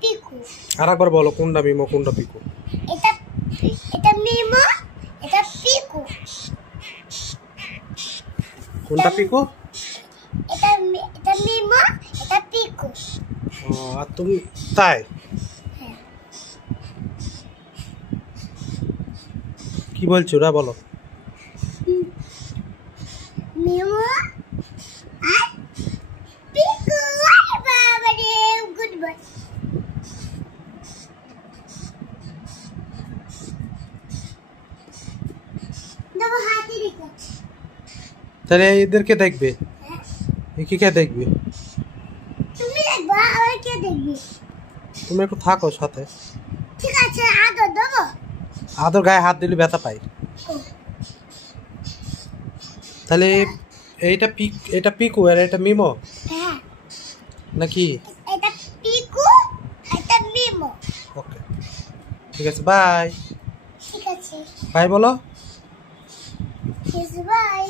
পিকু। আরেকবার বলো কোনটা মিমো কোনটা পিকু। এটা এটা মিমো, এটা পিকু। কোনটা পিকু? এটা এটা মিমো, এটা পিকু। ও আর তুমি তাই হ্যাঁ। কি বলছো ওরা বলো। মিমো আর পিকু। আরে বাবা রে, গুড বয়। দেখো হাতি রেখে। তাহলে এদেরকে দেখবে, একে কে দেখবে? তুমি দেখবা আর কে দেখবে? তুমি একটু থাকো সাথে। ঠিক আছে, আদর দেবো। আদর গায়ে হাত দিলে ব্যথা পাই। তাহলে এটা পিকু আর এটা মিমো হ্যাঁ নাকি? এটা পিকু, এটা মিমো। ওকে ঠিক আছে, বাই। ঠিক আছে, বাই বলো। বাই।